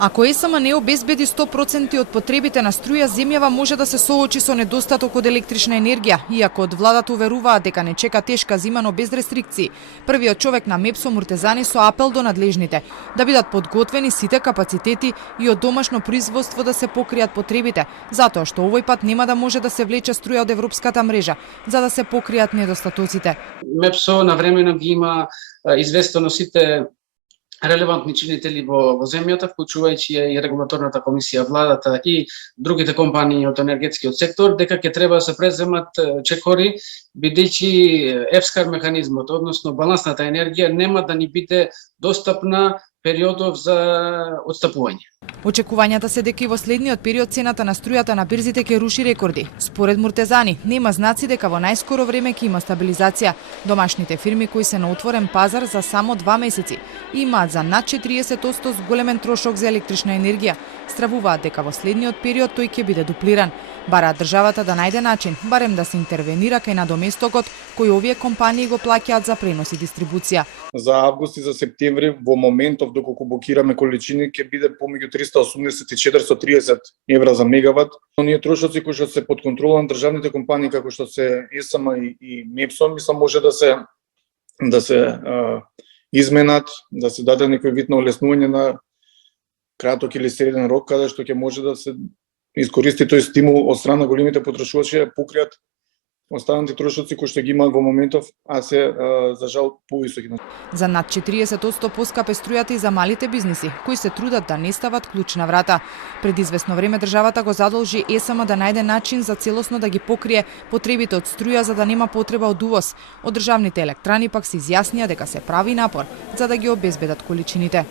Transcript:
Ако ЕСМ не обезбеди 100% од потребите на струја, земјава може да се соочи со недостаток од електрична енергија, иако од владата уверуваат дека не чека тешка зима, но без рестрикции. Првиот човек на МЕПСО Муртезани со апел до надлежните да бидат подготвени сите капацитети и од домашно производство да се покријат потребите, затоа што овој пат нема да може да се влече струја од европската мрежа, за да се покријат недостатоците. МЕПСО навремено ги има известено сите релевантни чинители во земјата, вклучувајќи и регулаторната комисија, владата и другите компании од енергетскиот сектор, дека ќе треба да се преземат чекори, бидејќи ефскар механизмот, односно балансната енергија, нема да ни биде достапна периодов за отстапување. Очекувањата се дека и во следниот период цената на струјата на бирзите ќе руши рекорди. Според Муртезани, нема знаци дека во најскоро време ќе има стабилизација. Домашните фирми кои се на отворен пазар за само 2 месеци имаат за над 40% зголемен трошок за електрична енергија. Стравуваат дека во следниот период тој ќе биде дуплиран. Бараат државата да најде начин, барем да се интервенира кај надоместокот кој овие компании го плаќаат за пренос и дистрибуција. За август и за септември во моментов доколку блокираме количини ќе биде помеѓу 380 и 430 евра за мегават. Оние трошоци кои што се под контрола на државните компании како што се ЕСМ и МЕПСО, мислам може да се изменат, да се даде некој вид на олеснување на краток или среден рок каде што ќе може да се искористи тој стимул од страна на големите потрошувачи да покријат останатите трошоци кои што ги имаат во моментов, а се за жал повисоки. За над 40% поскапе струјата и за малите бизниси, кои се трудат да не стават клуч на врата. Пред известно време државата го задолжи ЕСМ да најде начин за целосно да ги покрие потребите од струја за да нема потреба од увоз. Од државните електрани пак се изјаснија дека се прави напор за да ги обезбедат количините.